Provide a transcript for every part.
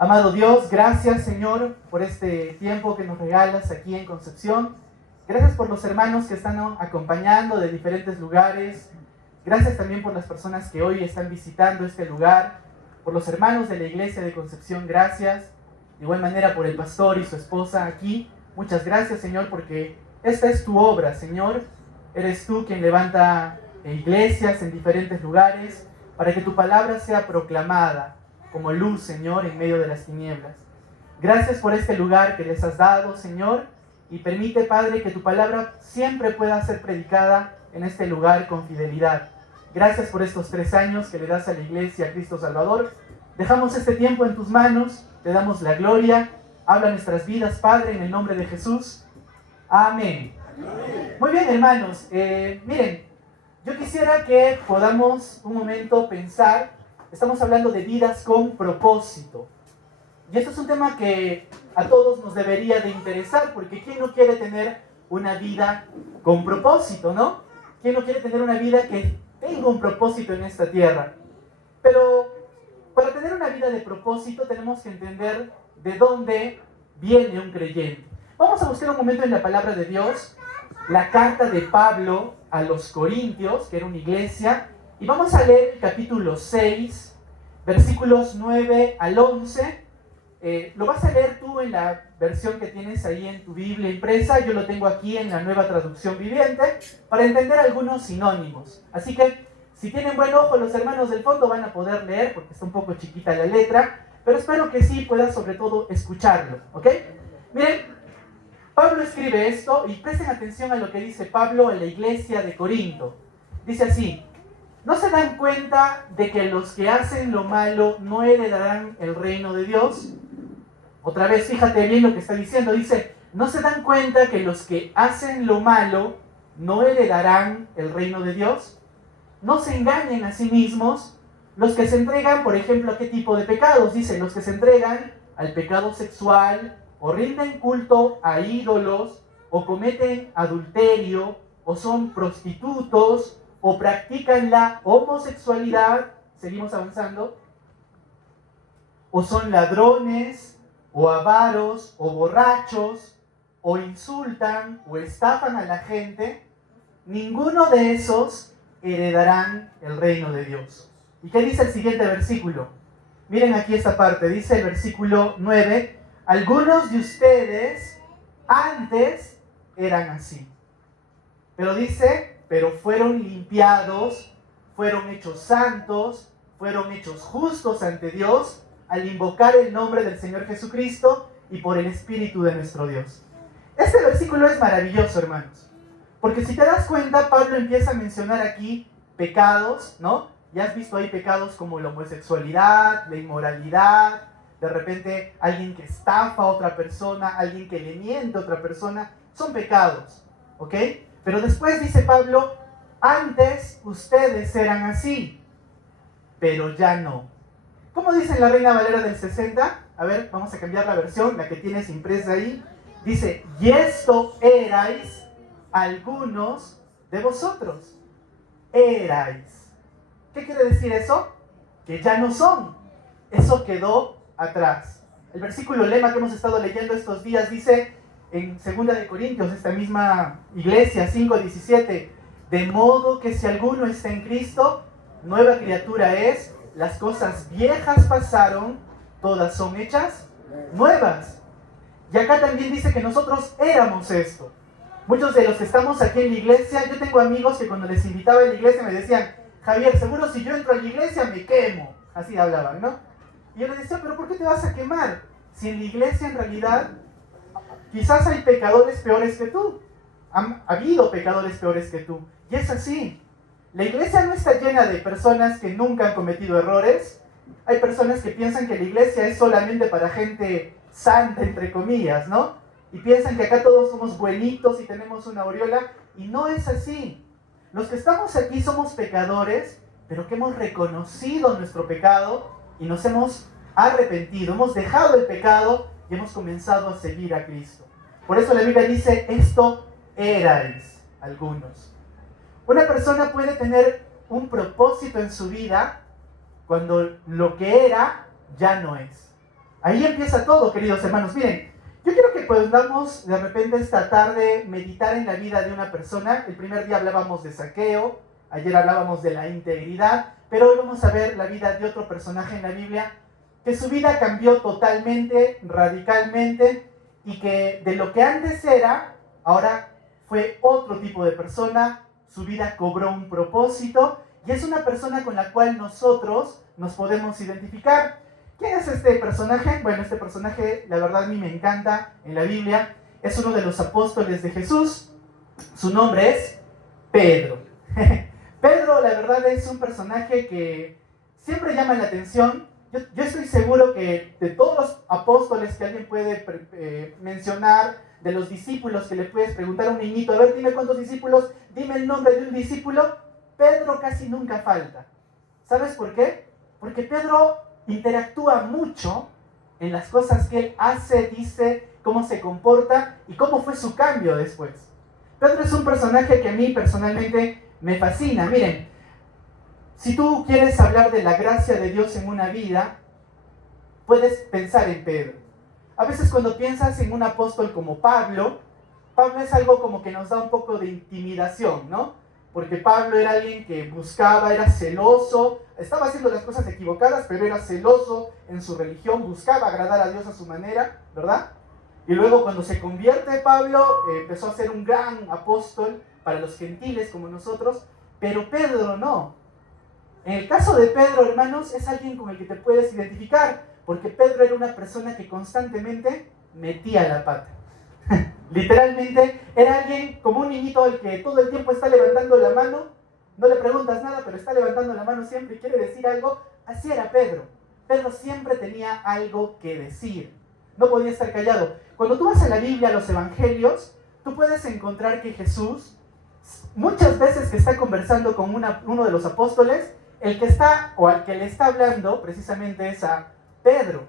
Amado Dios, gracias Señor por este tiempo que nos regalas aquí en Concepción. Gracias por los hermanos que están acompañando de diferentes lugares. Gracias también por las personas que hoy están visitando este lugar. Por los hermanos de la iglesia de Concepción, gracias. De igual manera por el pastor y su esposa aquí. Muchas gracias Señor porque esta es tu obra, Señor. Eres tú quien levanta iglesias en diferentes lugares para que tu palabra sea proclamada como luz, Señor, en medio de las tinieblas. Gracias por este lugar que les has dado, Señor, y permite, Padre, que tu palabra siempre pueda ser predicada en este lugar con fidelidad. Gracias por estos 3 años que le das a la iglesia Cristo Salvador. Dejamos este tiempo en tus manos, te damos la gloria. Habla nuestras vidas, Padre, en el nombre de Jesús. Amén. Muy bien, hermanos. Miren, yo quisiera que podamos un momento pensar. Estamos hablando de vidas con propósito. Y esto es un tema que a todos nos debería de interesar, porque ¿quién no quiere tener una vida con propósito, no? ¿Quién no quiere tener una vida que tenga un propósito en esta tierra? Pero para tener una vida de propósito tenemos que entender de dónde viene un creyente. Vamos a buscar un momento en la palabra de Dios, la carta de Pablo a los Corintios, que era una iglesia, y vamos a leer el capítulo 6, versículos 9 al 11. Lo vas a leer tú en la versión que tienes ahí en tu Biblia impresa. Yo lo tengo aquí en la Nueva Traducción Viviente para entender algunos sinónimos. Así que si tienen buen ojo los hermanos del fondo van a poder leer porque está un poco chiquita la letra, pero espero que sí puedas sobre todo escucharlo, ¿ok? Miren, Pablo escribe esto y presten atención a lo que dice Pablo en la iglesia de Corinto. Dice así: ¿no se dan cuenta de que los que hacen lo malo no heredarán el reino de Dios? Otra vez, fíjate bien lo que está diciendo. Dice, ¿no se dan cuenta que los que hacen lo malo no heredarán el reino de Dios? No se engañen a sí mismos. Los que se entregan, por ejemplo, ¿a qué tipo de pecados? Dice, los que se entregan al pecado sexual, o rinden culto a ídolos, o cometen adulterio, o son prostitutos, o practican la homosexualidad, seguimos avanzando, o son ladrones, o avaros, o borrachos, o insultan, o estafan a la gente, ninguno de esos heredarán el reino de Dios. ¿Y qué dice el siguiente versículo? Miren aquí esta parte, dice el versículo 9, algunos de ustedes antes eran así. Pero dice, pero fueron limpiados, fueron hechos santos, fueron hechos justos ante Dios al invocar el nombre del Señor Jesucristo y por el Espíritu de nuestro Dios. Este versículo es maravilloso, hermanos, porque si te das cuenta, Pablo empieza a mencionar aquí pecados, ¿no? Ya has visto ahí pecados como la homosexualidad, la inmoralidad, de repente alguien que estafa a otra persona, alguien que le miente a otra persona, son pecados, ¿ok? Pero después dice Pablo, antes ustedes eran así, pero ya no. ¿Cómo dice en la Reina Valera del 60? A ver, vamos a cambiar la versión, la que tienes impresa ahí. Dice, y esto erais algunos de vosotros. Erais. ¿Qué quiere decir eso? Que ya no son. Eso quedó atrás. El versículo lema que hemos estado leyendo estos días dice en 2 de Corintios, esta misma iglesia, 5:17, de modo que si alguno está en Cristo, nueva criatura es, las cosas viejas pasaron, todas son hechas nuevas. Y acá también dice que nosotros éramos esto. Muchos de los que estamos aquí en la iglesia, yo tengo amigos que cuando les invitaba a la iglesia me decían, Javier, seguro si yo entro a la iglesia me quemo. Así hablaban, ¿no? Y yo les decía, pero ¿por qué te vas a quemar? Si en la iglesia en realidad quizás hay pecadores peores que tú. Han habido pecadores peores que tú. Y es así. La iglesia no está llena de personas que nunca han cometido errores. Hay personas que piensan que la iglesia es solamente para gente santa, entre comillas, ¿no? Y piensan que acá todos somos buenitos y tenemos una aureola. Y no es así. Los que estamos aquí somos pecadores, pero que hemos reconocido nuestro pecado y nos hemos arrepentido. Hemos dejado el pecado y hemos comenzado a seguir a Cristo. Por eso la Biblia dice, esto erais algunos. Una persona puede tener un propósito en su vida cuando lo que era ya no es. Ahí empieza todo, queridos hermanos. Miren, yo quiero que podamos de repente esta tarde meditar en la vida de una persona. El primer día hablábamos de Zaqueo, ayer hablábamos de la integridad, pero hoy vamos a ver la vida de otro personaje en la Biblia que su vida cambió totalmente, radicalmente, y que de lo que antes era, ahora fue otro tipo de persona. Su vida cobró un propósito y es una persona con la cual nosotros nos podemos identificar. ¿Quién es este personaje? Bueno, este personaje, la verdad, a mí me encanta en la Biblia. Es uno de los apóstoles de Jesús. Su nombre es Pedro. Pedro, la verdad, es un personaje que siempre llama la atención. Yo estoy seguro que de todos los apóstoles que alguien puede mencionar, de los discípulos que le puedes preguntar a un niñito, a ver, dime cuántos discípulos, dime el nombre de un discípulo, Pedro casi nunca falta. ¿Sabes por qué? Porque Pedro interactúa mucho en las cosas que él hace, dice, cómo se comporta y cómo fue su cambio después. Pedro es un personaje que a mí personalmente me fascina. Miren, si tú quieres hablar de la gracia de Dios en una vida, puedes pensar en Pedro. A veces cuando piensas en un apóstol como Pablo es algo como que nos da un poco de intimidación, ¿no? Porque Pablo era alguien que buscaba, era celoso, estaba haciendo las cosas equivocadas, pero era celoso en su religión, buscaba agradar a Dios a su manera, ¿verdad? Y luego cuando se convierte Pablo, empezó a ser un gran apóstol para los gentiles como nosotros, pero Pedro no. En el caso de Pedro, hermanos, es alguien con el que te puedes identificar, porque Pedro era una persona que constantemente metía la pata. Literalmente era alguien como un niñito al que todo el tiempo está levantando la mano, no le preguntas nada, pero está levantando la mano siempre y quiere decir algo. Así era Pedro. Pedro siempre tenía algo que decir, no podía estar callado. Cuando tú vas a la Biblia, a los evangelios, tú puedes encontrar que Jesús, muchas veces que está conversando con uno de los apóstoles, el que está o al que le está hablando precisamente es a Pedro.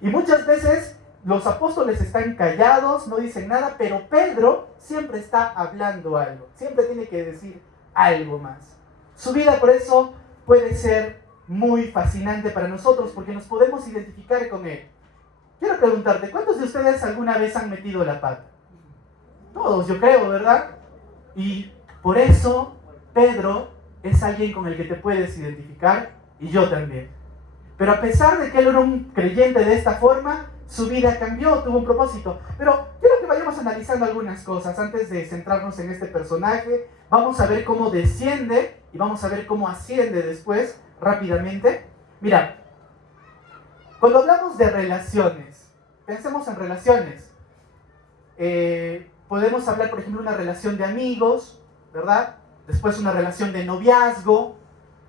Y muchas veces los apóstoles están callados, no dicen nada, pero Pedro siempre está hablando algo, siempre tiene que decir algo más. Su vida por eso puede ser muy fascinante para nosotros, porque nos podemos identificar con él. Quiero preguntarte, ¿cuántos de ustedes alguna vez han metido la pata? Todos, yo creo, ¿verdad? Y por eso Pedro es alguien con el que te puedes identificar, y yo también. Pero a pesar de que él era un creyente de esta forma, su vida cambió, tuvo un propósito. Pero quiero que vayamos analizando algunas cosas antes de centrarnos en este personaje. Vamos a ver cómo desciende y vamos a ver cómo asciende después, rápidamente. Mira, cuando hablamos de relaciones, pensemos en relaciones. Podemos hablar, por ejemplo, de una relación de amigos, ¿verdad? Después una relación de noviazgo,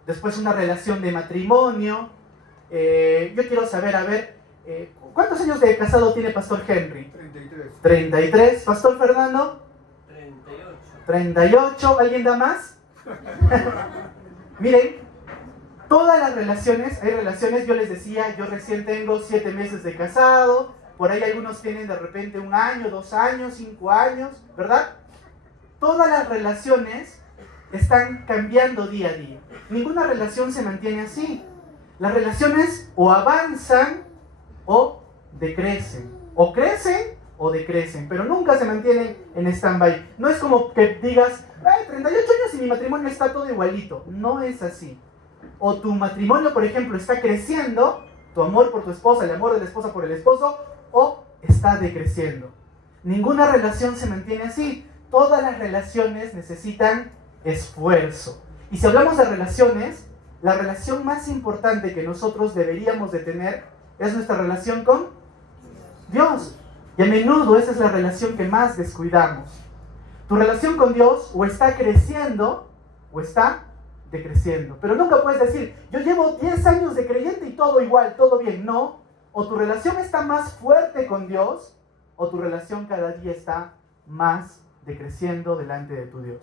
después una relación de matrimonio. Yo quiero saber, a ver, ¿cuántos años de casado tiene Pastor Henry? 33. 33. ¿Pastor Fernando? 38. 38. ¿Alguien da más? Miren, todas las relaciones, hay relaciones, yo les decía, yo recién tengo 7 meses de casado, por ahí algunos tienen de repente 1 año, 2 años, 5 años, ¿verdad? Todas las relaciones están cambiando día a día. Ninguna relación se mantiene así. Las relaciones o avanzan o decrecen, o crecen o decrecen, pero nunca se mantienen en stand-by. No es como que digas, 38 años y mi matrimonio está todo igualito. No es así. O tu matrimonio, por ejemplo, está creciendo, tu amor por tu esposa, el amor de la esposa por el esposo, o está decreciendo. Ninguna relación se mantiene así. Todas las relaciones necesitan esfuerzo. Y si hablamos de relaciones, la relación más importante que nosotros deberíamos de tener es nuestra relación con Dios. Y a menudo esa es la relación que más descuidamos. Tu relación con Dios o está creciendo o está decreciendo. Pero nunca puedes decir, yo llevo 10 años de creyente y todo igual, todo bien. No. O tu relación está más fuerte con Dios o tu relación cada día está más decreciendo delante de tu Dios.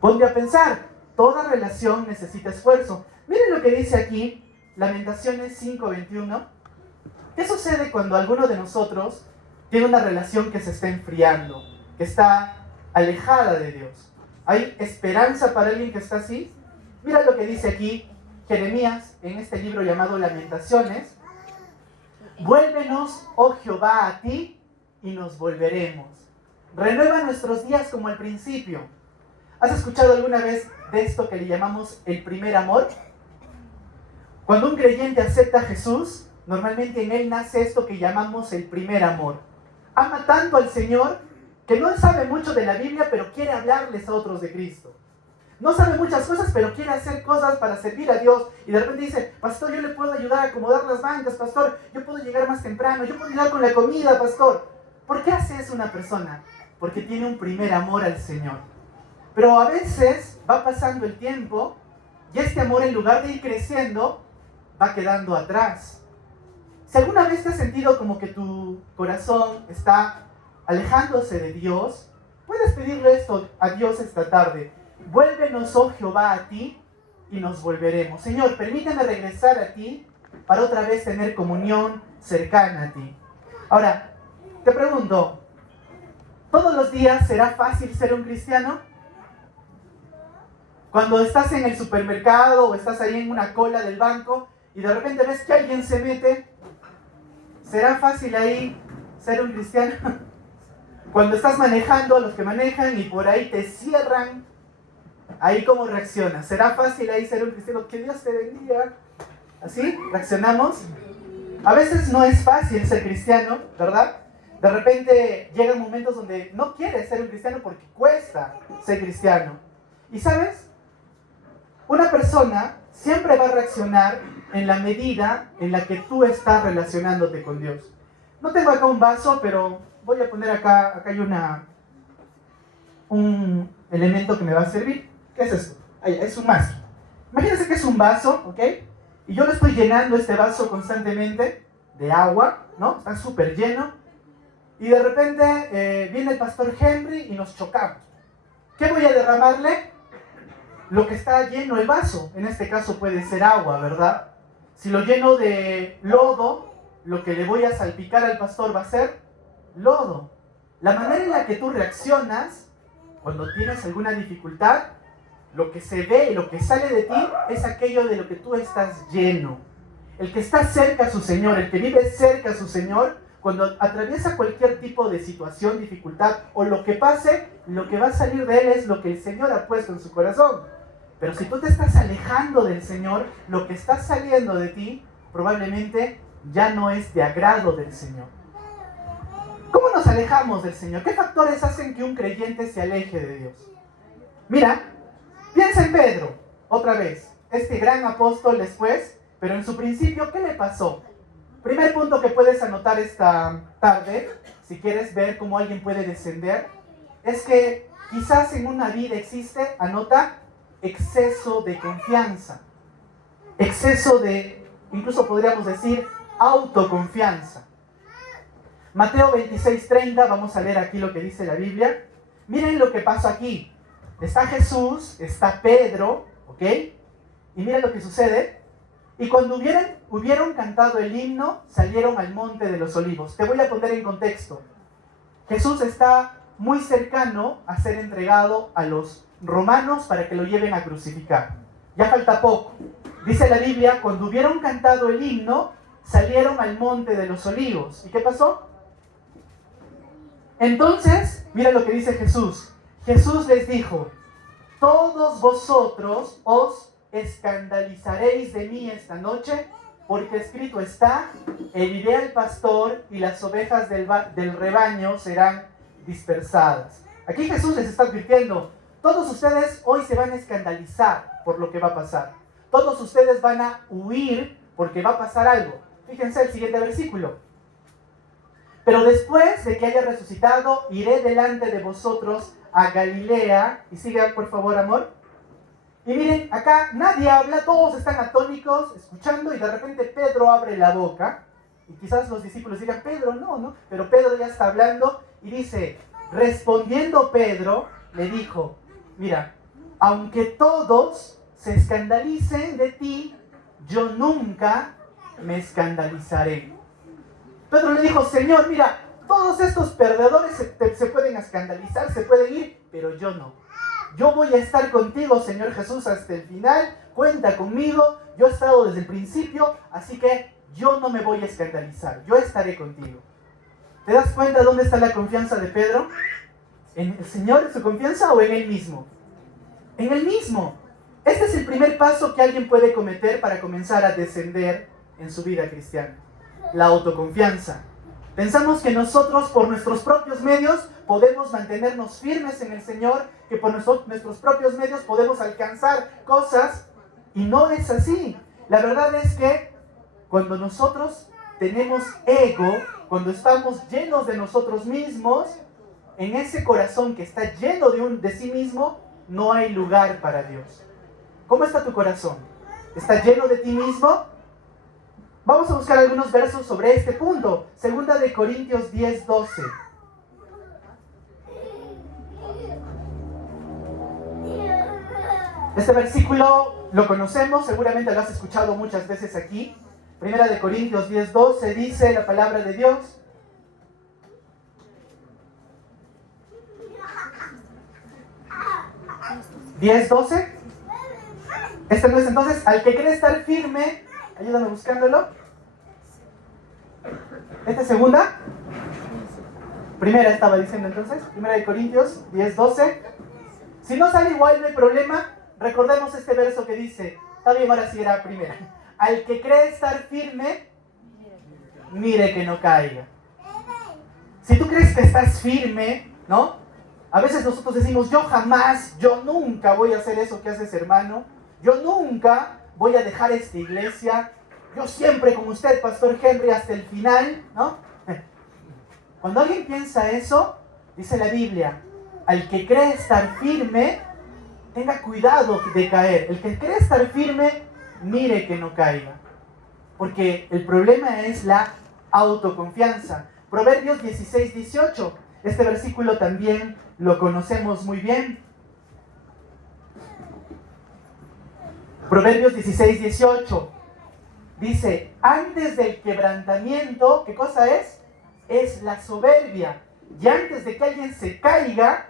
Ponte a pensar, toda relación necesita esfuerzo. Miren lo que dice aquí, Lamentaciones 5:21. ¿Qué sucede cuando alguno de nosotros tiene una relación que se está enfriando, que está alejada de Dios? ¿Hay esperanza para alguien que está así? Mira lo que dice aquí Jeremías en este libro llamado Lamentaciones. Vuélvenos, oh Jehová, a ti y nos volveremos. Renueva nuestros días como al principio. ¿Has escuchado alguna vez de esto que le llamamos el primer amor? Cuando un creyente acepta a Jesús, normalmente en él nace esto que llamamos el primer amor. Ama tanto al Señor que no sabe mucho de la Biblia, pero quiere hablarles a otros de Cristo. No sabe muchas cosas, pero quiere hacer cosas para servir a Dios. Y de repente dice, pastor, yo le puedo ayudar a acomodar las bancas, pastor, yo puedo llegar más temprano, yo puedo ayudar con la comida, pastor. ¿Por qué hace eso una persona? Porque tiene un primer amor al Señor. Pero a veces va pasando el tiempo y este amor, en lugar de ir creciendo, va quedando atrás. Si alguna vez te has sentido como que tu corazón está alejándose de Dios, puedes pedirle esto a Dios esta tarde. Vuélvenos, oh Jehová, a ti y nos volveremos. Señor, permíteme regresar a ti para otra vez tener comunión cercana a ti. Ahora, te pregunto, ¿todos los días será fácil ser un cristiano? Cuando estás en el supermercado o estás ahí en una cola del banco y de repente ves que alguien se mete, ¿será fácil ahí ser un cristiano? Cuando estás manejando, a los que manejan y por ahí te cierran, ahí cómo reaccionas. ¿Será fácil ahí ser un cristiano? Que Dios te bendiga. ¿Así? ¿Reaccionamos? A veces no es fácil ser cristiano, ¿verdad? De repente llegan momentos donde no quieres ser un cristiano porque cuesta ser cristiano. ¿Y sabes? Una persona siempre va a reaccionar en la medida en la que tú estás relacionándote con Dios. No tengo acá un vaso, pero voy a poner acá hay un elemento que me va a servir. ¿Qué es esto? Es un vaso. Imagínense que es un vaso, ¿ok? Y yo le estoy llenando este vaso constantemente de agua, ¿no? Está súper lleno. Y de repente viene el pastor Henry y nos chocamos. ¿Qué voy a derramarle? Lo que está lleno el vaso. En este caso puede ser agua, ¿verdad? Si lo lleno de lodo, lo que le voy a salpicar al pastor va a ser lodo. La manera en la que tú reaccionas cuando tienes alguna dificultad, lo que se ve y lo que sale de ti es aquello de lo que tú estás lleno. El que está cerca a su Señor, el que vive cerca a su Señor, cuando atraviesa cualquier tipo de situación, dificultad o lo que pase, lo que va a salir de él es lo que el Señor ha puesto en su corazón. Pero si tú te estás alejando del Señor, lo que está saliendo de ti probablemente ya no es de agrado del Señor. ¿Cómo nos alejamos del Señor? ¿Qué factores hacen que un creyente se aleje de Dios? Mira, piensa en Pedro, otra vez, este gran apóstol después, pero en su principio, ¿qué le pasó? Primer punto que puedes anotar esta tarde, si quieres ver cómo alguien puede descender, es que quizás en una vida existe, anota, exceso de confianza, exceso de, incluso podríamos decir, autoconfianza. Mateo 26:30, vamos a leer aquí lo que dice la Biblia. Miren lo que pasa aquí. Está Jesús, está Pedro, ¿ok? Y miren lo que sucede. Y cuando hubieron cantado el himno, salieron al monte de los olivos. Te voy a poner en contexto. Jesús está muy cercano a ser entregado a los romanos para que lo lleven a crucificar. Ya falta poco. Dice la Biblia, cuando hubieron cantado el himno, salieron al monte de los olivos. ¿Y qué pasó? Entonces, mira lo que dice Jesús. Jesús les dijo, todos vosotros os escandalizaréis de mí esta noche, porque escrito está, heriré al pastor y las ovejas del rebaño serán dispersadas. Aquí Jesús les está advirtiendo, todos ustedes hoy se van a escandalizar por lo que va a pasar. Todos ustedes van a huir porque va a pasar algo. Fíjense el siguiente versículo. Pero después de que haya resucitado, iré delante de vosotros a Galilea. Y siga, por favor, amor. Y miren, acá nadie habla, todos están atónicos, escuchando, y de repente Pedro abre la boca. Y quizás los discípulos digan, Pedro, no. Pero Pedro ya está hablando y dice, respondiendo Pedro, le dijo, mira, aunque todos se escandalicen de ti, yo nunca me escandalizaré. Pedro le dijo, Señor, mira, todos estos perdedores se pueden escandalizar, se pueden ir, pero yo no. Yo voy a estar contigo, Señor Jesús, hasta el final. Cuenta conmigo. Yo he estado desde el principio, así que yo no me voy a escandalizar, yo estaré contigo. ¿Te das cuenta dónde está la confianza de Pedro? ¿En el Señor, en su confianza o en él mismo? En él mismo. Este es el primer paso que alguien puede cometer para comenzar a descender en su vida cristiana. La autoconfianza. Pensamos que nosotros por nuestros propios medios podemos mantenernos firmes en el Señor, que por nuestros propios medios podemos alcanzar cosas, y no es así. La verdad es que cuando nosotros tenemos ego, cuando estamos llenos de nosotros mismos, en ese corazón que está lleno de sí mismo, no hay lugar para Dios. ¿Cómo está tu corazón? ¿Está lleno de ti mismo? Vamos a buscar algunos versos sobre este punto. Segunda de Corintios 10:12. Este versículo lo conocemos, seguramente lo has escuchado muchas veces aquí. Primera de Corintios 10:12 dice la palabra de Dios. ¿10:12? Este no es entonces, al que quiere estar firme, ayúdame buscándolo. ¿Esta es segunda? Primera estaba diciendo entonces, Primera de Corintios 10:12. Si no sale igual, no hay problema. Recordemos este verso que dice, está bien, ahora sí era primera. Al que cree estar firme, mire que no caiga. Si tú crees que estás firme, ¿no? A veces nosotros decimos, yo jamás, yo nunca voy a hacer eso que haces, hermano. Yo nunca voy a dejar esta iglesia. Yo siempre con usted, Pastor Henry, hasta el final, ¿no? Cuando alguien piensa eso, dice la Biblia, al que cree estar firme, tenga cuidado de caer. El que cree estar firme, mire que no caiga. Porque el problema es la autoconfianza. Proverbios 16:18. Este versículo también lo conocemos muy bien. Proverbios 16:18. Dice, antes del quebrantamiento, ¿qué cosa es? Es la soberbia. Y antes de que alguien se caiga,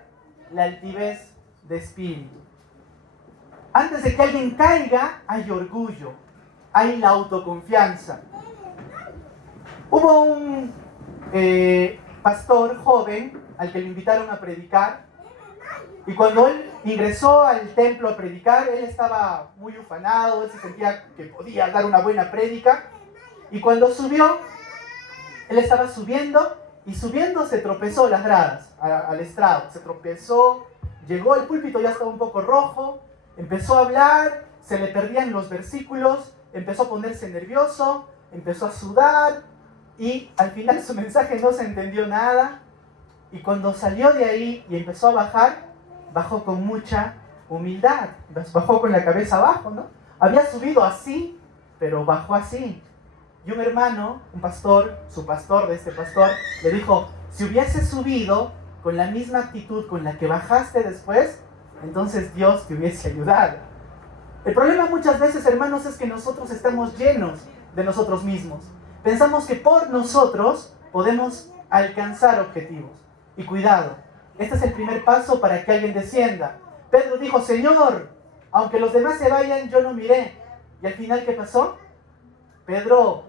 la altivez de espíritu. Antes de que alguien caiga, hay orgullo, hay la autoconfianza. Hubo un pastor joven al que le invitaron a predicar, y cuando él ingresó al templo a predicar, él estaba muy ufanado, él se sentía que podía dar una buena prédica, y cuando subió, él estaba subiendo, y subiendo se tropezó las gradas, al estrado, se tropezó, llegó al púlpito, ya estaba un poco rojo, empezó a hablar, se le perdían los versículos, empezó a ponerse nervioso, empezó a sudar, y al final su mensaje no se entendió nada, y cuando salió de ahí y empezó a bajar, bajó con mucha humildad, bajó con la cabeza abajo, ¿no? Había subido así, pero bajó así. Y un hermano, un pastor, su pastor de este pastor, le dijo, si hubieses subido con la misma actitud con la que bajaste después, entonces Dios te hubiese ayudado. El problema muchas veces, hermanos, es que nosotros estamos llenos de nosotros mismos. Pensamos que por nosotros podemos alcanzar objetivos. Y cuidado, este es el primer paso para que alguien descienda. Pedro dijo, Señor, aunque los demás se vayan, yo no miré. Y al final, ¿qué pasó? Pedro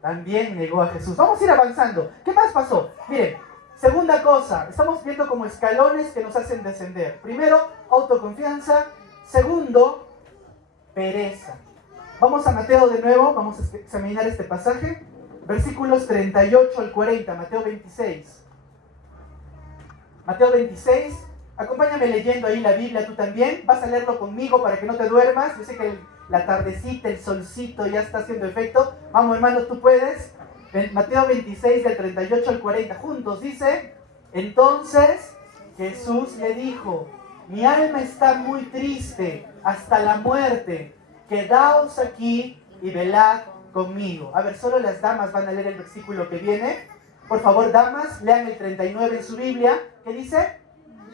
también negó a Jesús. Vamos a ir avanzando. ¿Qué más pasó? Miren, segunda cosa, estamos viendo como escalones que nos hacen descender. Primero, autoconfianza. Segundo, pereza. Vamos a Mateo de nuevo, vamos a examinar este pasaje. Versículos 38 al 40, Mateo 26. Mateo 26, acompáñame leyendo ahí la Biblia tú también. Vas a leerlo conmigo para que no te duermas. Yo sé que la tardecita, el solcito ya está haciendo efecto. Vamos, hermano, tú puedes. Mateo 26, del 38 al 40, juntos, dice, entonces Jesús le dijo, mi alma está muy triste hasta la muerte, quedaos aquí y velad conmigo. A ver, solo las damas van a leer el versículo que viene. Por favor, damas, lean el 39 en su Biblia. ¿Qué dice?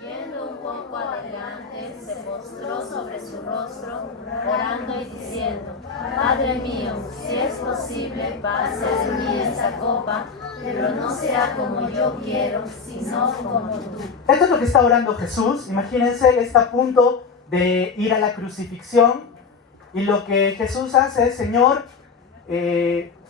Yendo un poco adelante, se postró sobre su rostro, orando y diciendo, Padre mío, si es posible, pase de mí esa copa, pero no sea como yo quiero, sino como tú. Esto es lo que está orando Jesús. Imagínense, él está a punto de ir a la crucifixión, y lo que Jesús hace es, Señor,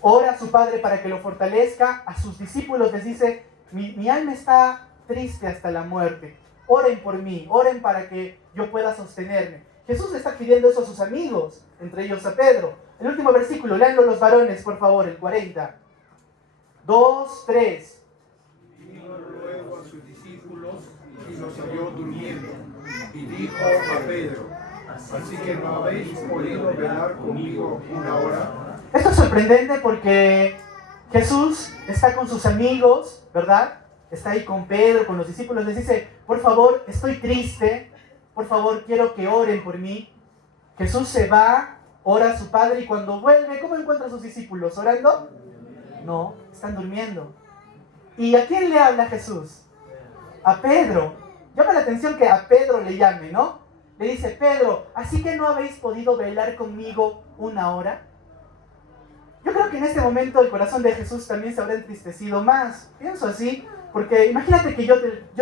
ora a su Padre para que lo fortalezca. A sus discípulos les dice, mi alma está triste hasta la muerte. Oren por mí, oren para que yo pueda sostenerme. Jesús le está pidiendo eso a sus amigos, entre ellos a Pedro. El último versículo, léanlo los varones, por favor, el 40. 2, 3. Vino luego a sus discípulos y los halló durmiendo. Y dijo a Pedro, así que no habéis podido velar conmigo una hora. Esto es sorprendente porque Jesús está con sus amigos, ¿verdad? Está ahí con Pedro, con los discípulos. Les dice, por favor, estoy triste. Por favor, quiero que oren por mí. Jesús se va, ora a su Padre y cuando vuelve, ¿cómo encuentra a sus discípulos? ¿Orando? No, están durmiendo. ¿Y a quién le habla Jesús? A Pedro. Llama la atención que a Pedro le llame, ¿no? Le dice, Pedro, ¿así que no habéis podido velar conmigo una hora? Yo creo que en este momento el corazón de Jesús también se habrá entristecido más. Pienso así, porque imagínate que yo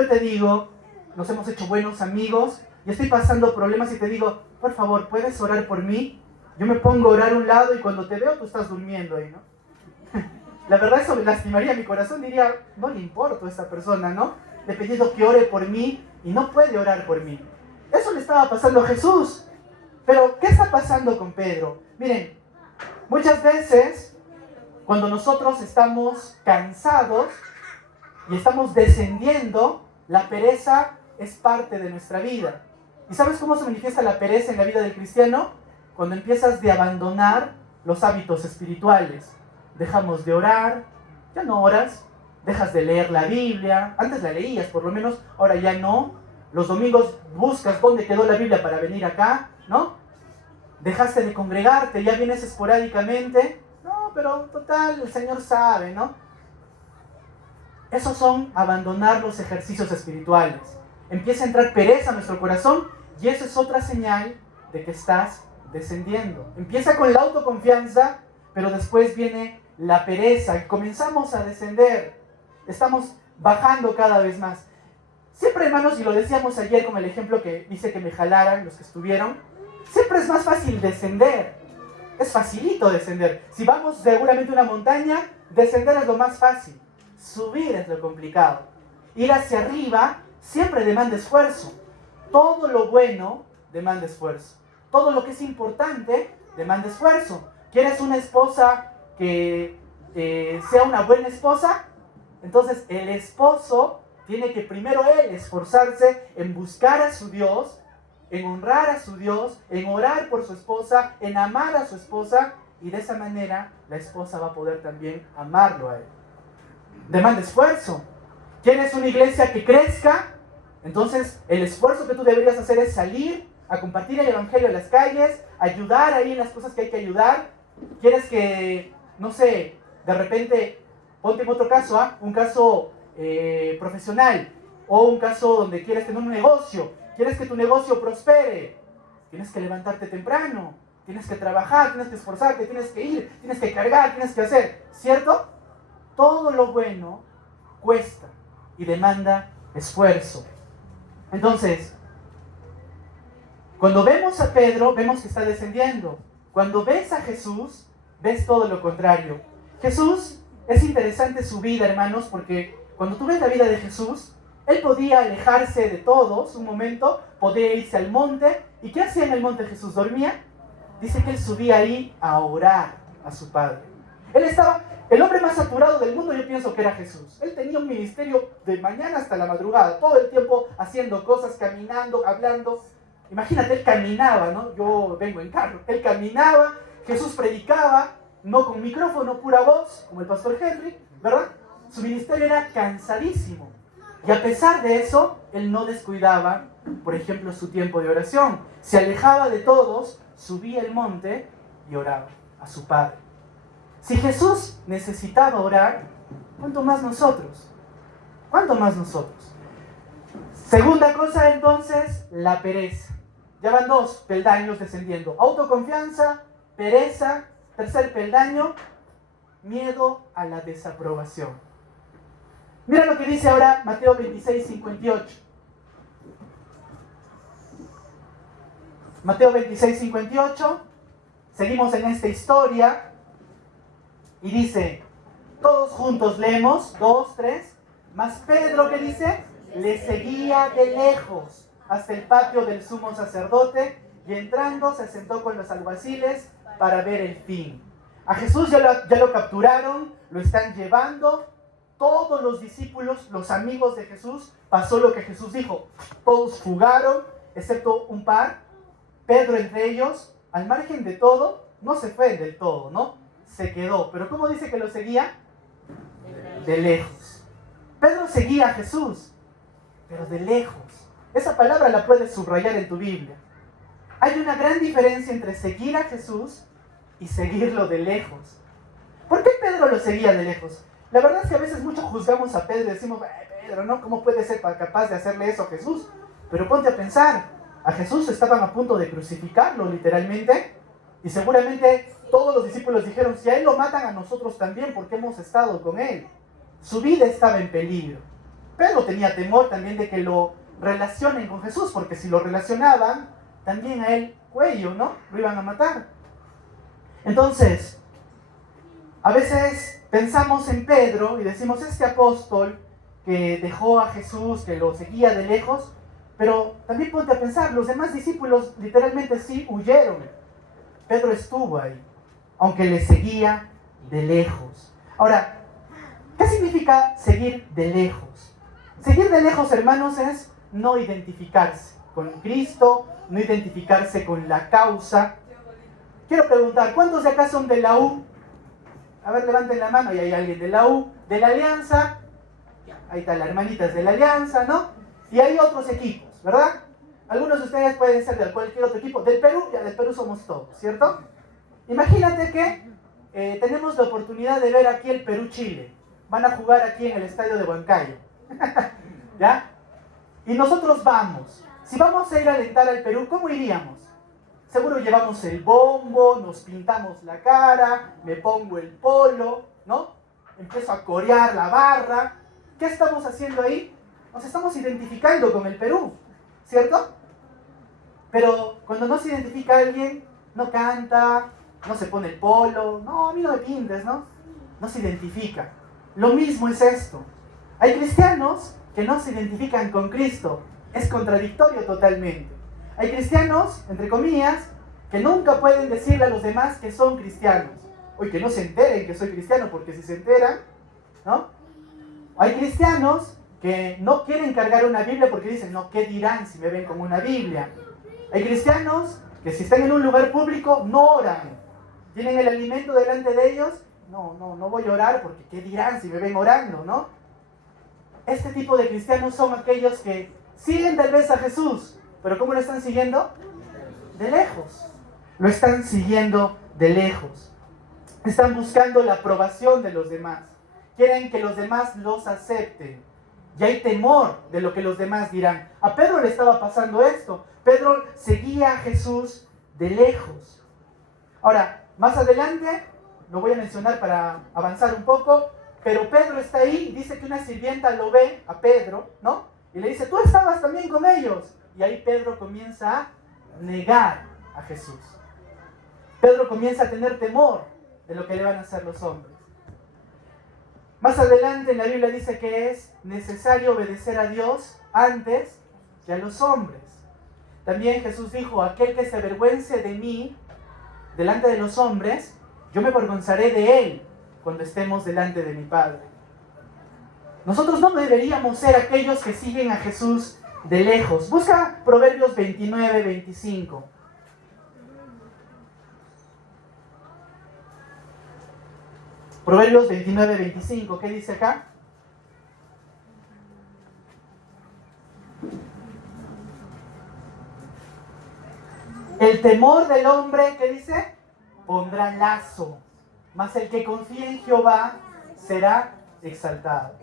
te digo, nos hemos hecho buenos amigos y estoy pasando problemas y te digo, por favor, ¿puedes orar por mí? Yo me pongo a orar a un lado y cuando te veo tú estás durmiendo ahí, ¿no? La verdad eso me lastimaría mi corazón, diría, no le importo a esta persona, ¿no? Le he pedido que ore por mí y no puede orar por mí. Eso le estaba pasando a Jesús. Pero, ¿qué está pasando con Pedro? Miren, muchas veces, cuando nosotros estamos cansados y estamos descendiendo, la pereza es parte de nuestra vida. ¿Y sabes cómo se manifiesta la pereza en la vida del cristiano? Cuando empiezas de abandonar los hábitos espirituales. Dejamos de orar, ya no oras, dejas de leer la Biblia, antes la leías por lo menos, ahora ya no. Los domingos buscas dónde quedó la Biblia para venir acá, ¿no? Dejaste de congregarte, ya vienes esporádicamente. No, pero total, el Señor sabe, ¿no? Esos son abandonar los ejercicios espirituales. Empieza a entrar pereza a nuestro corazón y eso es otra señal de que estás descendiendo. Empieza con la autoconfianza, pero después viene la pereza y comenzamos a descender. Estamos bajando cada vez más. Siempre, hermanos, y lo decíamos ayer con el ejemplo que hice que me jalaran los que estuvieron, siempre es más fácil descender. Es facilito descender. Si vamos seguramente a una montaña, descender es lo más fácil. Subir es lo complicado. Ir hacia arriba siempre demanda esfuerzo. Todo lo bueno demanda esfuerzo. Todo lo que es importante demanda esfuerzo. ¿Quieres una esposa que sea una buena esposa? Entonces el esposo tiene que primero él esforzarse en buscar a su Dios, en honrar a su Dios, en orar por su esposa, en amar a su esposa, y de esa manera la esposa va a poder también amarlo a él. Demanda esfuerzo. ¿Quieres una iglesia que crezca? Entonces el esfuerzo que tú deberías hacer es salir a compartir el evangelio en las calles, ayudar ahí en las cosas que hay que ayudar. ¿Quieres que, no sé, de repente, ponte en otro caso, un caso profesional o un caso donde quieres tener un negocio, quieres que tu negocio prospere? Tienes que levantarte temprano, tienes que trabajar, tienes que esforzarte, tienes que ir, tienes que cargar, tienes que hacer, ¿cierto? Todo lo bueno cuesta y demanda esfuerzo. Entonces, cuando vemos a Pedro, vemos que está descendiendo. Cuando ves a Jesús, ves todo lo contrario. Jesús, es interesante su vida, hermanos, porque cuando tú ves la vida de Jesús, él podía alejarse de todos un momento, podía irse al monte. ¿Y qué hacía en el monte Jesús? ¿Dormía? Dice que él subía ahí a orar a su Padre. Él estaba, el hombre más saturado del mundo, yo pienso que era Jesús. Él tenía un ministerio de mañana hasta la madrugada, todo el tiempo haciendo cosas, caminando, hablando. Imagínate, él caminaba, ¿no? Yo vengo en carro. Él caminaba, Jesús predicaba, no con micrófono, pura voz, como el pastor Henry, ¿verdad? Su ministerio era cansadísimo. Y a pesar de eso, él no descuidaba, por ejemplo, su tiempo de oración. Se alejaba de todos, subía el monte y oraba a su Padre. Si Jesús necesitaba orar, ¿cuánto más nosotros? ¿Cuánto más nosotros? Segunda cosa, entonces, la pereza. Ya van 2 peldaños descendiendo. Autoconfianza, pereza. Tercer peldaño, miedo a la desaprobación. Mira lo que dice ahora Mateo 26, 58. Mateo 26, 58. Seguimos en esta historia. Y dice, todos juntos leemos, 2, 3. Mas Pedro, ¿qué dice? Le seguía de lejos hasta el patio del sumo sacerdote y entrando se sentó con los alguaciles para ver el fin. A Jesús ya lo capturaron, lo están llevando. Todos los discípulos, los amigos de Jesús, pasó lo que Jesús dijo. Todos fugaron, excepto un par. Pedro entre ellos, al margen de todo, no se fue del todo, ¿no? Se quedó. Pero ¿cómo dice que lo seguía? De lejos. Pedro seguía a Jesús, pero de lejos. Esa palabra la puedes subrayar en tu Biblia. Hay una gran diferencia entre seguir a Jesús y seguirlo de lejos. ¿Por qué Pedro lo seguía de lejos? La verdad es que a veces mucho juzgamos a Pedro y decimos, Pedro, ¿no? ¿Cómo puede ser capaz de hacerle eso a Jesús? Pero ponte a pensar, a Jesús estaban a punto de crucificarlo literalmente, y seguramente todos los discípulos dijeron, si a él lo matan, a nosotros también, porque hemos estado con él. Su vida estaba en peligro. Pedro tenía temor también de que lo relacionen con Jesús, porque si lo relacionaban, también a él cuello, ¿no? Lo iban a matar. Entonces, a veces pensamos en Pedro y decimos, este apóstol que dejó a Jesús, que lo seguía de lejos, pero también ponte a pensar, los demás discípulos literalmente sí huyeron. Pedro estuvo ahí, aunque le seguía de lejos. Ahora, ¿qué significa seguir de lejos? Seguir de lejos, hermanos, es no identificarse con Cristo, no identificarse con la causa. Quiero preguntar, ¿cuántos de acá son de la U? A ver, levanten la mano, y hay alguien de la U, de la Alianza. Ahí está, la hermanita es de la Alianza, ¿no? Y hay otros equipos, ¿verdad? Algunos de ustedes pueden ser de cualquier otro equipo. Del Perú, ya del Perú somos todos, ¿cierto? Imagínate que tenemos la oportunidad de ver aquí el Perú-Chile. Van a jugar aquí en el estadio de Huancayo. ¿Ya? Y nosotros vamos. Si vamos a ir a alentar al Perú, ¿cómo iríamos? Seguro llevamos el bombo, nos pintamos la cara, me pongo el polo, ¿no? Empiezo a corear la barra. ¿Qué estamos haciendo ahí? Nos estamos identificando con el Perú, ¿cierto? Pero cuando no se identifica a alguien, no canta, no se pone el polo, no, a mí no me pintes, ¿no? No se identifica. Lo mismo es esto. Hay cristianos que no se identifican con Cristo. Es contradictorio totalmente. Hay cristianos, entre comillas, que nunca pueden decirle a los demás que son cristianos. O que no se enteren que soy cristiano, porque si se enteran, ¿no? Hay cristianos que no quieren cargar una Biblia porque dicen, no, ¿qué dirán si me ven con una Biblia? Hay cristianos que si están en un lugar público no oran. Tienen el alimento delante de ellos, no voy a orar porque ¿qué dirán si me ven orando, no? Este tipo de cristianos son aquellos que siguen tal vez a Jesús, pero ¿cómo lo están siguiendo? De lejos. Lo están siguiendo de lejos. Están buscando la aprobación de los demás. Quieren que los demás los acepten. Y hay temor de lo que los demás dirán. A Pedro le estaba pasando esto. Pedro seguía a Jesús de lejos. Ahora, más adelante, lo voy a mencionar para avanzar un poco, pero Pedro está ahí y dice que una sirvienta lo ve a Pedro, ¿no? Y le dice, tú estabas también con ellos. Y ahí Pedro comienza a negar a Jesús. Pedro comienza a tener temor de lo que le van a hacer los hombres. Más adelante en la Biblia dice que es necesario obedecer a Dios antes que a los hombres. También Jesús dijo, aquel que se avergüence de mí delante de los hombres, yo me avergonzaré de él cuando estemos delante de mi Padre. Nosotros no deberíamos ser aquellos que siguen a Jesús de lejos. Busca Proverbios 29, 25. Proverbios 29, 25. ¿Qué dice acá? El temor del hombre, ¿qué dice? Pondrá lazo, mas el que confía en Jehová será exaltado.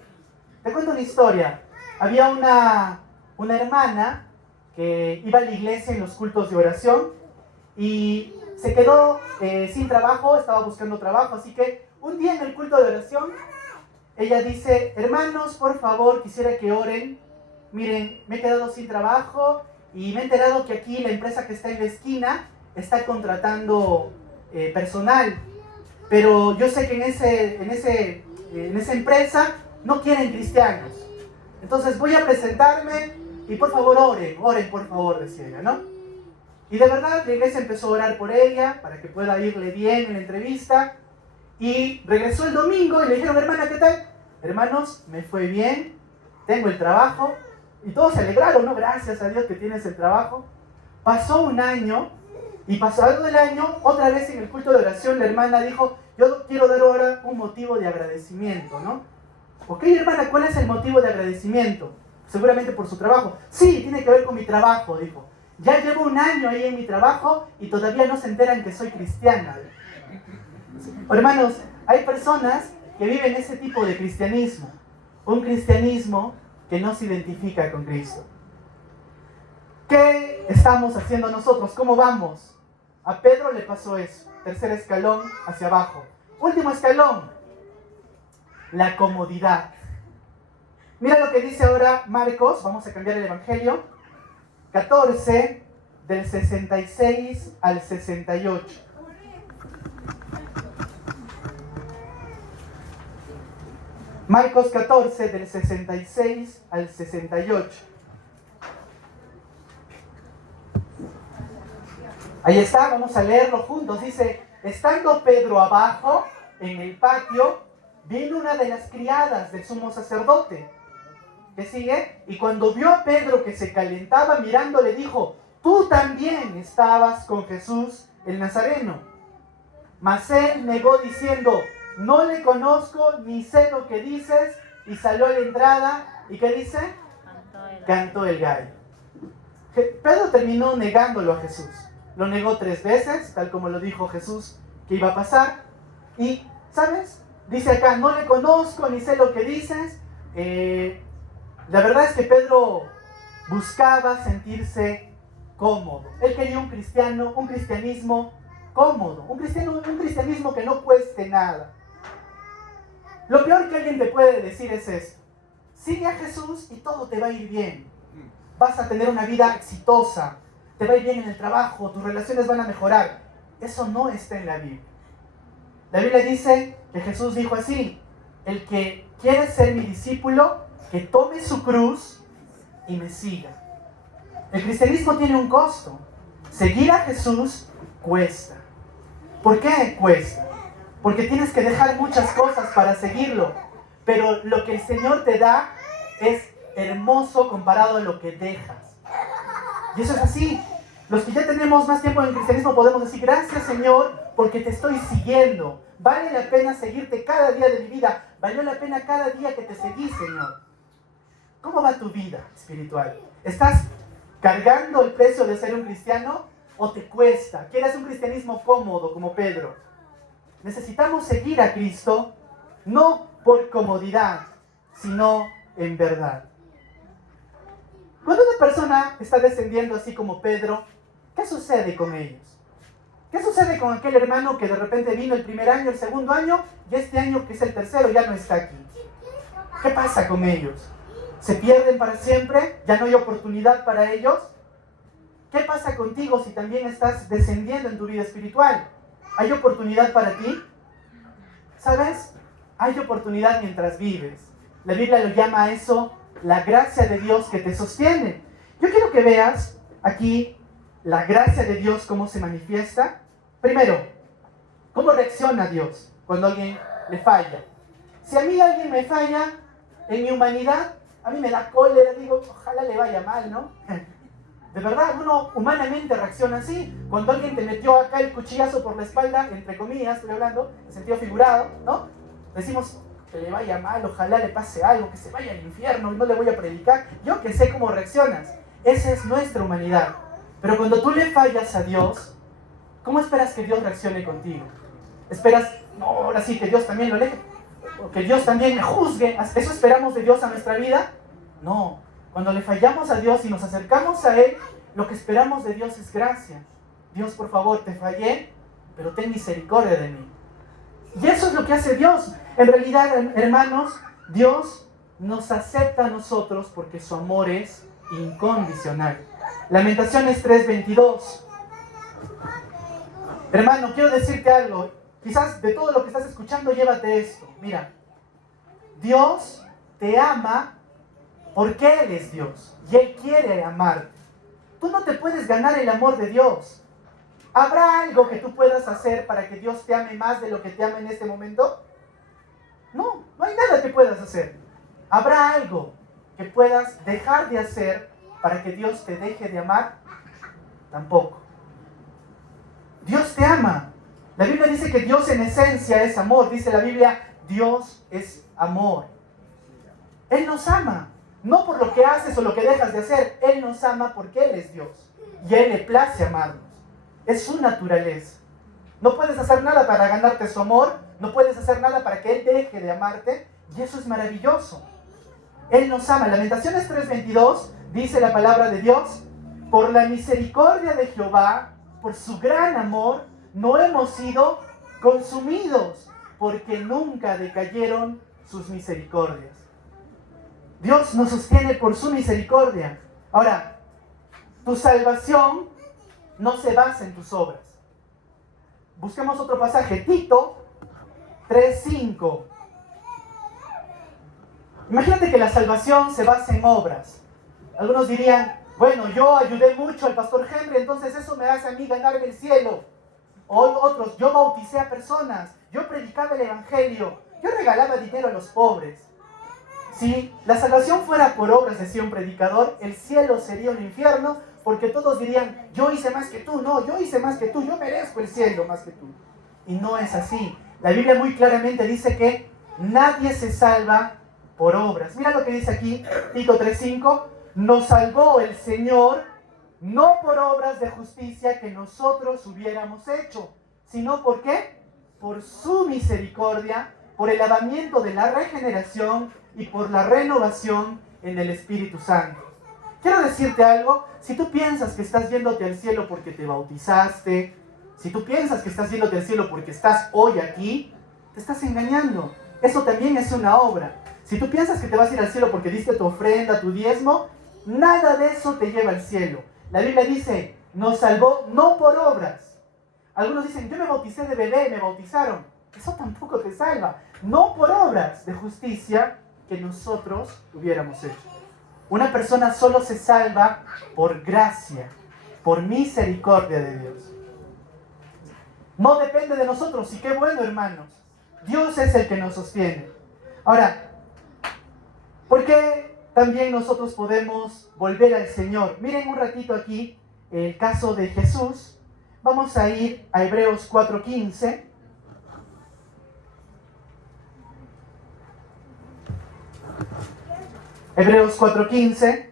Te cuento una historia. Había una hermana que iba a la iglesia en los cultos de oración y se quedó sin trabajo, estaba buscando trabajo, así que un día en el culto de oración ella dice, hermanos, por favor, quisiera que oren. Miren, me he quedado sin trabajo y me he enterado que aquí la empresa que está en la esquina está contratando personal. pero yo sé que en esa empresa no quieren cristianos. Entonces voy a presentarme y por favor oren por favor, decía ella, ¿no? Y de verdad la iglesia empezó a orar por ella para que pueda irle bien en la entrevista. Y regresó el domingo y le dijeron, hermana, ¿qué tal? Hermanos, me fue bien, tengo el trabajo. Y todos se alegraron, ¿no? Gracias a Dios que tienes el trabajo. Pasó un año, y pasado el año, otra vez en el culto de oración, la hermana dijo, yo quiero dar ahora un motivo de agradecimiento, ¿no? Ok, hermana, ¿cuál es el motivo de agradecimiento? Seguramente por su trabajo. Sí, tiene que ver con mi trabajo, dijo. Ya llevo un año ahí en mi trabajo y todavía no se enteran que soy cristiana. Hermanos, hay personas que viven ese tipo de cristianismo. Un cristianismo que no se identifica con Cristo. ¿Qué estamos haciendo nosotros? ¿Cómo vamos? A Pedro le pasó eso. Tercer escalón hacia abajo. Último escalón. La comodidad. Mira lo que dice ahora Marcos. Vamos a cambiar el evangelio. 14, del 66 al 68. Marcos 14, del 66 al 68. Ahí está, vamos a leerlo juntos. Dice, estando Pedro abajo, en el patio, vino una de las criadas del sumo sacerdote. ¿Qué sigue? Y cuando vio a Pedro que se calentaba mirando, le dijo, tú también estabas con Jesús el Nazareno. Mas él negó diciendo, no le conozco ni sé lo que dices. Y salió a la entrada, ¿y qué dice? Cantó el gallo. Pedro terminó negándolo a Jesús. Lo negó 3 veces, tal como lo dijo Jesús que iba a pasar. Y, ¿sabes? Dice acá, no le conozco ni sé lo que dices. La verdad es que Pedro buscaba sentirse cómodo. Él quería un cristianismo cómodo, un cristianismo que no cueste nada. Lo peor que alguien te puede decir es esto: sigue a Jesús y todo te va a ir bien. Vas a tener una vida exitosa, te va a ir bien en el trabajo, tus relaciones van a mejorar. Eso no está en la Biblia. La Biblia dice que Jesús dijo así: el que quiere ser mi discípulo, que tome su cruz y me siga. El cristianismo tiene un costo. Seguir a Jesús cuesta. ¿Por qué cuesta? Porque tienes que dejar muchas cosas para seguirlo. Pero lo que el Señor te da es hermoso comparado a lo que dejas. Y eso es así. Los que ya tenemos más tiempo en el cristianismo podemos decir: gracias, Señor, porque te estoy siguiendo. Vale la pena seguirte cada día de mi vida. Valió la pena cada día que te seguí, Señor. ¿Cómo va tu vida espiritual? ¿Estás cargando el precio de ser un cristiano o te cuesta? ¿Quieres un cristianismo cómodo como Pedro? Necesitamos seguir a Cristo, no por comodidad, sino en verdad. Cuando una persona está descendiendo así como Pedro, ¿qué sucede con ellos? ¿Qué sucede con aquel hermano que de repente vino el primer año, el segundo año, y este año, que es el tercero, ya no está aquí? ¿Qué pasa con ellos? ¿Se pierden para siempre? ¿Ya no hay oportunidad para ellos? ¿Qué pasa contigo si también estás descendiendo en tu vida espiritual? ¿Hay oportunidad para ti? ¿Sabes? Hay oportunidad mientras vives. La Biblia lo llama a eso la gracia de Dios que te sostiene. Yo quiero que veas aquí la gracia de Dios, cómo se manifiesta. Primero, ¿cómo reacciona Dios cuando alguien le falla? Si a mí alguien me falla, en mi humanidad, a mí me da cólera, digo, ojalá le vaya mal, ¿no? De verdad, uno humanamente reacciona así. Cuando alguien te metió acá el cuchillazo por la espalda, entre comillas, estoy hablando, en sentido figurado, ¿no? Decimos, que le vaya mal, ojalá le pase algo, que se vaya al infierno, y no le voy a predicar. Yo que sé cómo reaccionas. Esa es nuestra humanidad. Pero cuando tú le fallas a Dios, ¿cómo esperas que Dios reaccione contigo? ¿Esperas, no, ahora sí, que Dios también lo aleje? ¿O que Dios también me juzgue? ¿Eso esperamos de Dios a nuestra vida? No. Cuando le fallamos a Dios y nos acercamos a Él, lo que esperamos de Dios es gracia. Dios, por favor, te fallé, pero ten misericordia de mí. Y eso es lo que hace Dios. En realidad, hermanos, Dios nos acepta a nosotros porque su amor es incondicional. Lamentaciones 3:22. Hermano, quiero decirte algo. quizás de todo lo que estás escuchando, llévate esto. Mira, Dios te ama porque Él es Dios y Él quiere amarte. Tú no te puedes ganar el amor de Dios. ¿Habrá algo que tú puedas hacer para que Dios te ame más de lo que te ama en este momento? No, no hay nada que puedas hacer. ¿Habrá algo que puedas dejar de hacer para que Dios te deje de amar? Tampoco. Dios te ama. La Biblia dice que Dios en esencia es amor. Dice la Biblia, Dios es amor. Él nos ama. No por lo que haces o lo que dejas de hacer. Él nos ama porque Él es Dios. Y a Él le place amarnos. Es su naturaleza. No puedes hacer nada para ganarte su amor. No puedes hacer nada para que Él deje de amarte. Y eso es maravilloso. Él nos ama. Lamentaciones 3:22 dice la palabra de Dios: por la misericordia de Jehová, por su gran amor, no hemos sido consumidos, porque nunca decayeron sus misericordias. Dios nos sostiene por su misericordia. Ahora, tu salvación no se basa en tus obras. Busquemos otro pasaje, Tito 3:5. Imagínate que la salvación se basa en obras. Algunos dirían, bueno, yo ayudé mucho al pastor Henry, entonces eso me hace a mí ganarme el cielo. O otros, yo bauticé a personas, yo predicaba el evangelio, yo regalaba dinero a los pobres. Si la salvación fuera por obras, decía un predicador, el cielo sería un infierno, porque todos dirían, yo hice más que tú, no, yo hice más que tú, yo merezco el cielo más que tú. Y no es así. La Biblia muy claramente dice que nadie se salva por obras. Mira lo que dice aquí, Tito 3:5, nos salvó el Señor no por obras de justicia que nosotros hubiéramos hecho, sino ¿por qué? Por su misericordia, por el lavamiento de la regeneración y por la renovación en el Espíritu Santo. Quiero decirte algo, si tú piensas que estás yéndote al cielo porque te bautizaste, si tú piensas que estás yéndote al cielo porque estás hoy aquí, te estás engañando. Eso también es una obra. Si tú piensas que te vas a ir al cielo porque diste tu ofrenda, tu diezmo, nada de eso te lleva al cielo. La Biblia dice, nos salvó no por obras. Algunos dicen, yo me bauticé de bebé, me bautizaron. Eso tampoco te salva. No por obras de justicia que nosotros hubiéramos hecho. Una persona solo se salva por gracia, por misericordia de Dios. No depende de nosotros, y qué bueno, hermanos. Dios es el que nos sostiene. Ahora, ¿por qué también nosotros podemos volver al Señor? Miren un ratito aquí el caso de Jesús. Vamos a ir a Hebreos 4:15. Hebreos 4:15.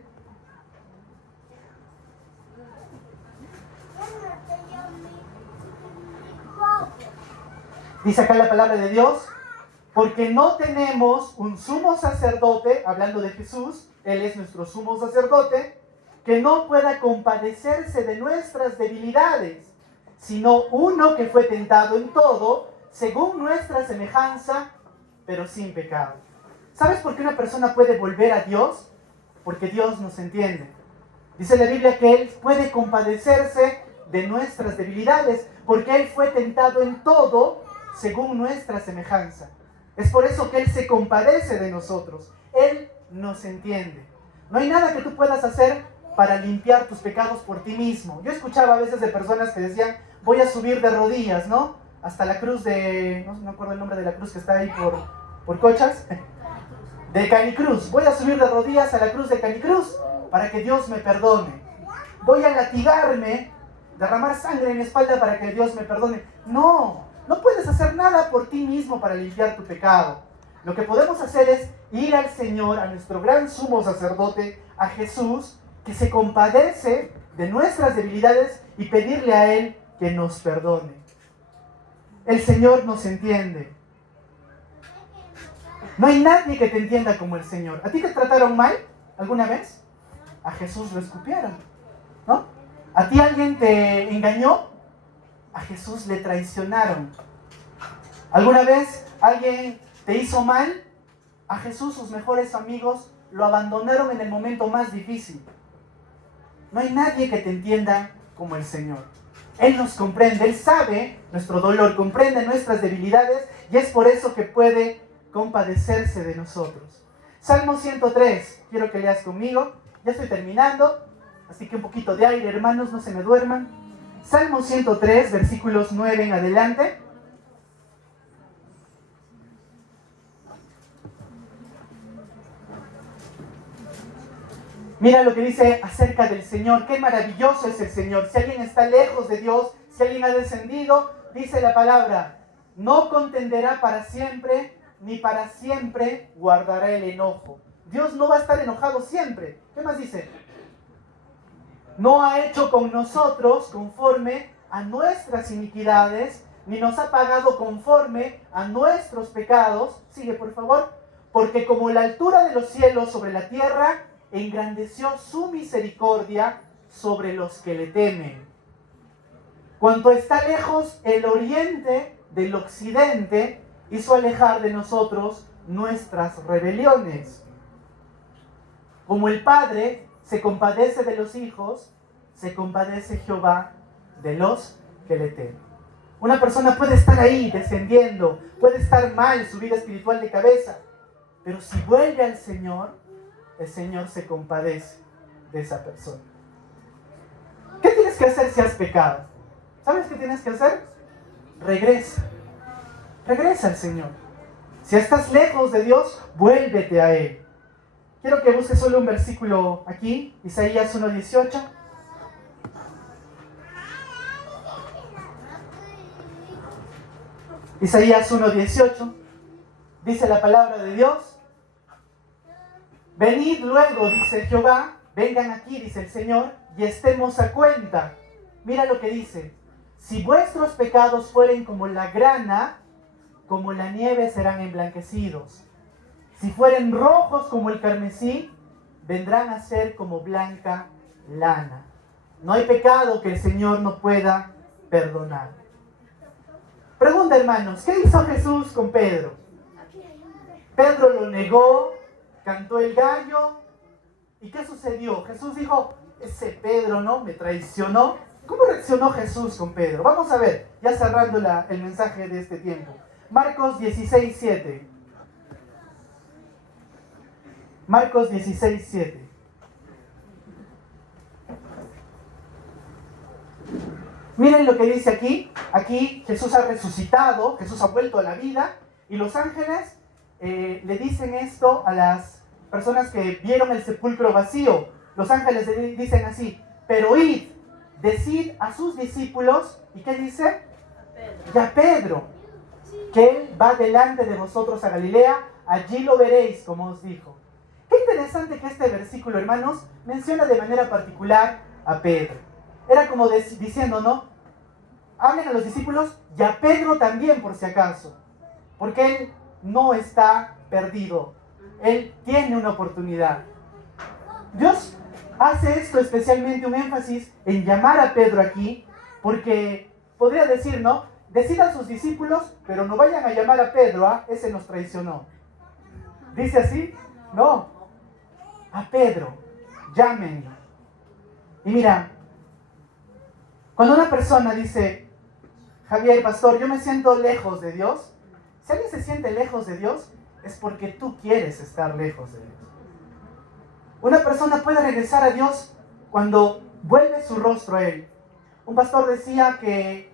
Dice acá la palabra de Dios, porque no tenemos un sumo sacerdote, hablando de Jesús, Él es nuestro sumo sacerdote, que no pueda compadecerse de nuestras debilidades, sino uno que fue tentado en todo, según nuestra semejanza, pero sin pecado. ¿Sabes por qué una persona puede volver a Dios? Porque Dios nos entiende. Dice la Biblia que Él puede compadecerse de nuestras debilidades, porque Él fue tentado en todo, según nuestra semejanza. Es por eso que Él se compadece de nosotros. Él nos entiende. No hay nada que tú puedas hacer para limpiar tus pecados por ti mismo. Yo escuchaba a veces de personas que decían, voy a subir de rodillas, ¿no? Hasta la cruz de... no me acuerdo el nombre de la cruz que está ahí por Cochas. De Canicruz. Voy a subir de rodillas a la cruz de Canicruz para que Dios me perdone. Voy a latigarme, derramar sangre en mi espalda para que Dios me perdone. No, no puedes hacer nada por ti mismo para limpiar tu pecado. Lo que podemos hacer es ir al Señor, a nuestro gran sumo sacerdote, a Jesús, que se compadece de nuestras debilidades y pedirle a Él que nos perdone. El Señor nos entiende. No hay nadie que te entienda como el Señor. ¿A ti te trataron mal alguna vez? A Jesús lo escupieron, ¿no? ¿A ti alguien te engañó? A Jesús le traicionaron. ¿Alguna vez alguien te hizo mal? A Jesús sus mejores amigos lo abandonaron en el momento más difícil. No hay nadie que te entienda como el Señor. Él nos comprende, Él sabe nuestro dolor, comprende nuestras debilidades y es por eso que puede compadecerse de nosotros. Salmo 103, quiero que leas conmigo, ya estoy terminando, así que un poquito de aire, hermanos, no se me duerman. Salmo 103, versículos 9 en adelante. Mira lo que dice acerca del Señor. Qué maravilloso es el Señor. Si alguien está lejos de Dios, si alguien ha descendido, dice la palabra, no contenderá para siempre, ni para siempre guardará el enojo. Dios no va a estar enojado siempre. ¿Qué más dice? No ha hecho con nosotros conforme a nuestras iniquidades, ni nos ha pagado conforme a nuestros pecados. Sigue, por favor. Porque como la altura de los cielos sobre la tierra, engrandeció su misericordia sobre los que le temen. Cuanto está lejos el oriente del occidente, hizo alejar de nosotros nuestras rebeliones. Como el Padre se compadece de los hijos, se compadece Jehová de los que le temen. Una persona puede estar ahí descendiendo, puede estar mal su vida espiritual de cabeza, pero si vuelve al Señor, el Señor se compadece de esa persona. ¿Qué tienes que hacer si has pecado? ¿Sabes qué tienes que hacer? Regresa. Regresa al Señor. Si estás lejos de Dios, vuélvete a Él. Quiero que busques solo un versículo aquí, Isaías 1:18. Isaías 1:18. Dice la palabra de Dios. Venid luego, dice Jehová, vengan aquí, dice el Señor, y estemos a cuenta. Mira lo que dice. Si vuestros pecados fueren como la grana, como la nieve serán emblanquecidos. Si fueren rojos como el carmesí, vendrán a ser como blanca lana. No hay pecado que el Señor no pueda perdonar. Pregunta, hermanos, ¿qué hizo Jesús con Pedro? Pedro lo negó, cantó el gallo, ¿y qué sucedió? Jesús dijo, ese Pedro, ¿no? Me traicionó. ¿Cómo reaccionó Jesús con Pedro? Vamos a ver, ya cerrando el mensaje de este tiempo. Marcos 16:7. Marcos 16:7. Miren lo que dice aquí. Aquí Jesús ha resucitado, Jesús ha vuelto a la vida, y los ángeles le dicen esto a las personas que vieron el sepulcro vacío. Los ángeles le dicen así, pero id, decid a sus discípulos, ¿y qué dice? Y a Pedro, que él va delante de vosotros a Galilea, allí lo veréis, como os dijo. Qué interesante que este versículo, hermanos, menciona de manera particular a Pedro. Era como diciendo, ¿no? Hablen a los discípulos y a Pedro también, por si acaso, porque él no está perdido. Él tiene una oportunidad. Dios hace esto especialmente un énfasis en llamar a Pedro aquí, porque podría decir, ¿no? Decidan a sus discípulos, pero no vayan a llamar a Pedro, ¿ah? Ese nos traicionó. ¿Dice así? No. A Pedro, llámenlo. Y mira, cuando una persona dice, Javier, pastor, yo me siento lejos de Dios, si alguien se siente lejos de Dios, es porque tú quieres estar lejos de Dios. Una persona puede regresar a Dios cuando vuelve su rostro a Él. Un pastor decía que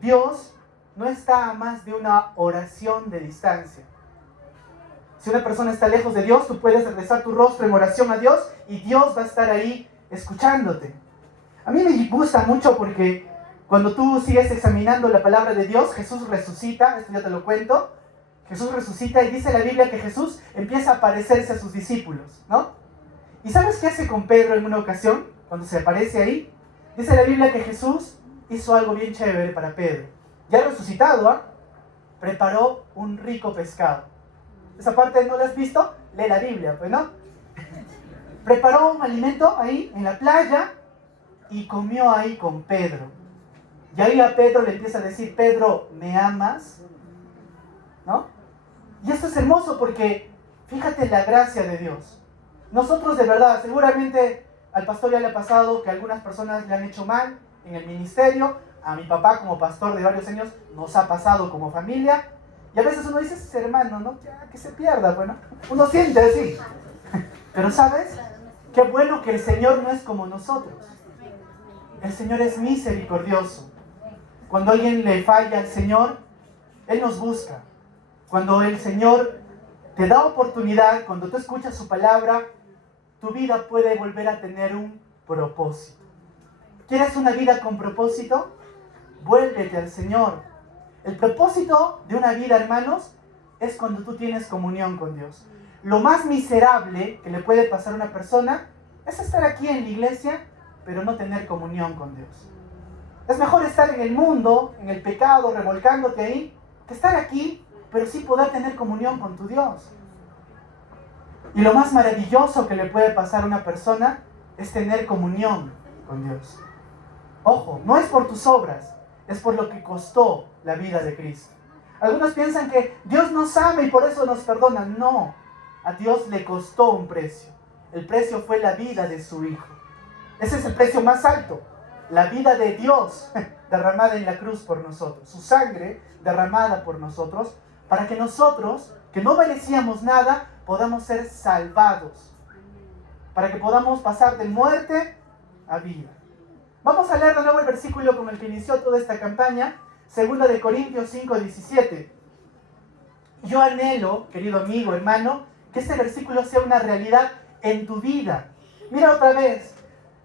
Dios no está a más de una oración de distancia. Si una persona está lejos de Dios, tú puedes regresar tu rostro en oración a Dios y Dios va a estar ahí escuchándote. A mí me gusta mucho porque cuando tú sigues examinando la palabra de Dios, Jesús resucita, esto ya te lo cuento. Jesús resucita y dice la Biblia que Jesús empieza a aparecerse a sus discípulos, ¿no? ¿Y sabes qué hace con Pedro en una ocasión, cuando se aparece ahí? Dice la Biblia que Jesús hizo algo bien chévere para Pedro. Ya resucitado, ¿ah? Preparó un rico pescado. ¿Esa parte no la has visto? Lee la Biblia, pues, ¿no? Preparó un alimento ahí, en la playa, y comió ahí con Pedro. Y ahí a Pedro le empieza a decir, Pedro, ¿me amas? ¿No? Y esto es hermoso porque, fíjate la gracia de Dios. Nosotros de verdad, seguramente al pastor ya le ha pasado que algunas personas le han hecho mal en el ministerio, a mi papá como pastor de varios años, nos ha pasado como familia. Y a veces uno dice, ese hermano, ¿no? Ya, que se pierda, bueno, uno siente así. Pero ¿sabes? Qué bueno que el Señor no es como nosotros. El Señor es misericordioso. Cuando alguien le falla al Señor, Él nos busca. Cuando el Señor te da oportunidad, cuando tú escuchas su palabra, tu vida puede volver a tener un propósito. ¿Quieres una vida con propósito? Vuélvete al Señor. El propósito de una vida, hermanos, es cuando tú tienes comunión con Dios. Lo más miserable que le puede pasar a una persona es estar aquí en la iglesia, pero no tener comunión con Dios. Es mejor estar en el mundo, en el pecado, revolcándote ahí, que estar aquí, pero sí poder tener comunión con tu Dios. Y lo más maravilloso que le puede pasar a una persona es tener comunión con Dios. Ojo, no es por tus obras, es por lo que costó la vida de Cristo. Algunos piensan que Dios nos ama y por eso nos perdona. No, a Dios le costó un precio. El precio fue la vida de su Hijo. Ese es el precio más alto. La vida de Dios derramada en la cruz por nosotros. Su sangre derramada por nosotros, para que nosotros, que no merecíamos nada, podamos ser salvados. Para que podamos pasar de muerte a vida. Vamos a leer de nuevo el versículo con el que inició toda esta campaña. 2 de Corintios 5:17. Yo anhelo, querido amigo, hermano, que este versículo sea una realidad en tu vida. Mira otra vez.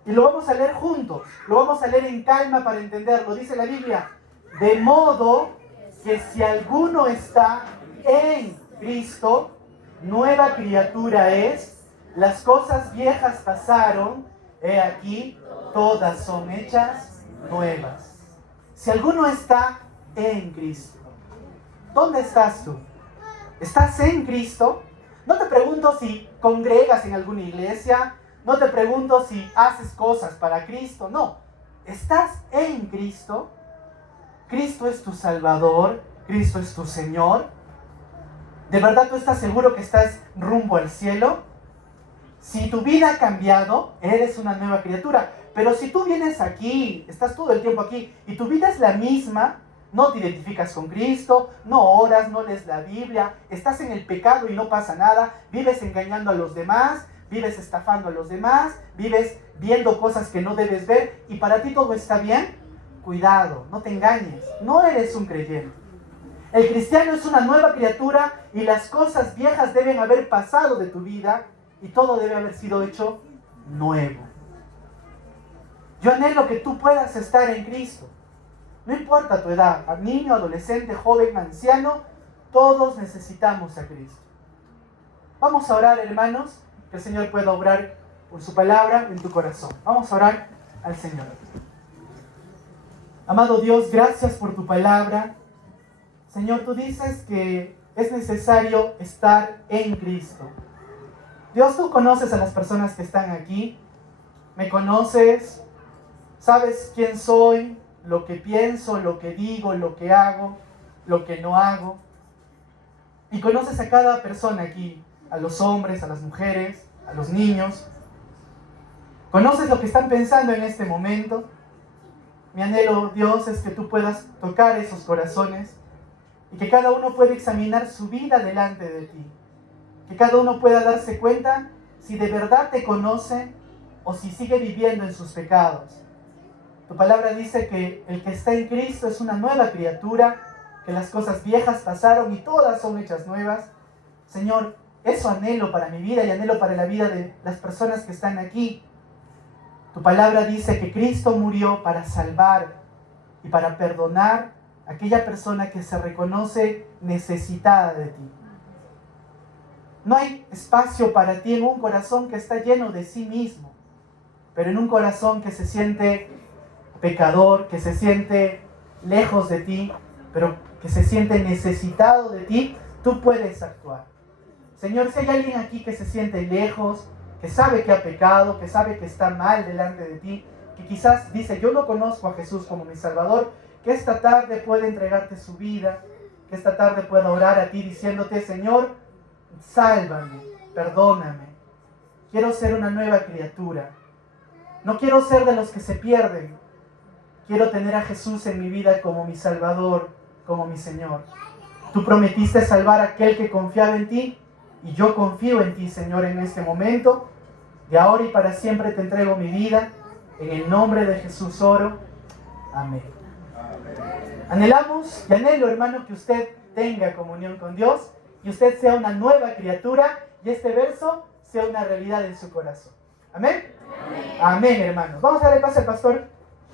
Y lo vamos a leer juntos. Lo vamos a leer en calma para entenderlo. Dice la Biblia. De modo que si alguno está en Cristo, nueva criatura es. Las cosas viejas pasaron. He aquí, todas son hechas nuevas. Si alguno está en Cristo, ¿dónde estás tú? ¿Estás en Cristo? No te pregunto si congregas en alguna iglesia, no te pregunto si haces cosas para Cristo, no. ¿Estás en Cristo? ¿Cristo es tu Salvador? ¿Cristo es tu Señor? ¿De verdad tú estás seguro que estás rumbo al cielo? Si tu vida ha cambiado, eres una nueva criatura. Pero si tú vienes aquí, estás todo el tiempo aquí, y tu vida es la misma, no te identificas con Cristo, no oras, no lees la Biblia, estás en el pecado y no pasa nada, vives engañando a los demás, vives estafando a los demás, vives viendo cosas que no debes ver, y para ti todo está bien, cuidado, no te engañes, no eres un creyente. El cristiano es una nueva criatura y las cosas viejas deben haber pasado de tu vida y todo debe haber sido hecho nuevo. Yo anhelo que tú puedas estar en Cristo. No importa tu edad, niño, adolescente, joven, anciano, todos necesitamos a Cristo. Vamos a orar, hermanos, que el Señor pueda obrar por su palabra en tu corazón. Vamos a orar al Señor. Amado Dios, gracias por tu palabra. Señor, tú dices que es necesario estar en Cristo. Dios, tú conoces a las personas que están aquí. Me conoces. Sabes quién soy, lo que pienso, lo que digo, lo que hago, lo que no hago. Y conoces a cada persona aquí, a los hombres, a las mujeres, a los niños. Conoces lo que están pensando en este momento. Mi anhelo, Dios, es que tú puedas tocar esos corazones y que cada uno pueda examinar su vida delante de ti. Que cada uno pueda darse cuenta si de verdad te conoce o si sigue viviendo en sus pecados. Tu palabra dice que el que está en Cristo es una nueva criatura, que las cosas viejas pasaron y todas son hechas nuevas. Señor, eso anhelo para mi vida y anhelo para la vida de las personas que están aquí. Tu palabra dice que Cristo murió para salvar y para perdonar a aquella persona que se reconoce necesitada de ti. No hay espacio para ti en un corazón que está lleno de sí mismo, pero en un corazón que se siente pecador, que se siente lejos de ti, pero que se siente necesitado de ti, tú puedes actuar. Señor, si hay alguien aquí que se siente lejos, que sabe que ha pecado, que sabe que está mal delante de ti, que quizás dice, yo no conozco a Jesús como mi Salvador, que esta tarde pueda entregarte su vida, que esta tarde pueda orar a ti diciéndote, Señor, sálvame, perdóname, quiero ser una nueva criatura. No quiero ser de los que se pierden, Quiero tener a Jesús en mi vida como mi Salvador, como mi Señor. Tú prometiste salvar a aquel que confiaba en ti, y yo confío en ti, Señor, en este momento. De ahora y para siempre te entrego mi vida. En el nombre de Jesús oro. Amén. Anhelamos y anhelo, hermano, que usted tenga comunión con Dios y usted sea una nueva criatura y este verso sea una realidad en su corazón. Amén. Amén, hermanos. Vamos a darle paso al pastor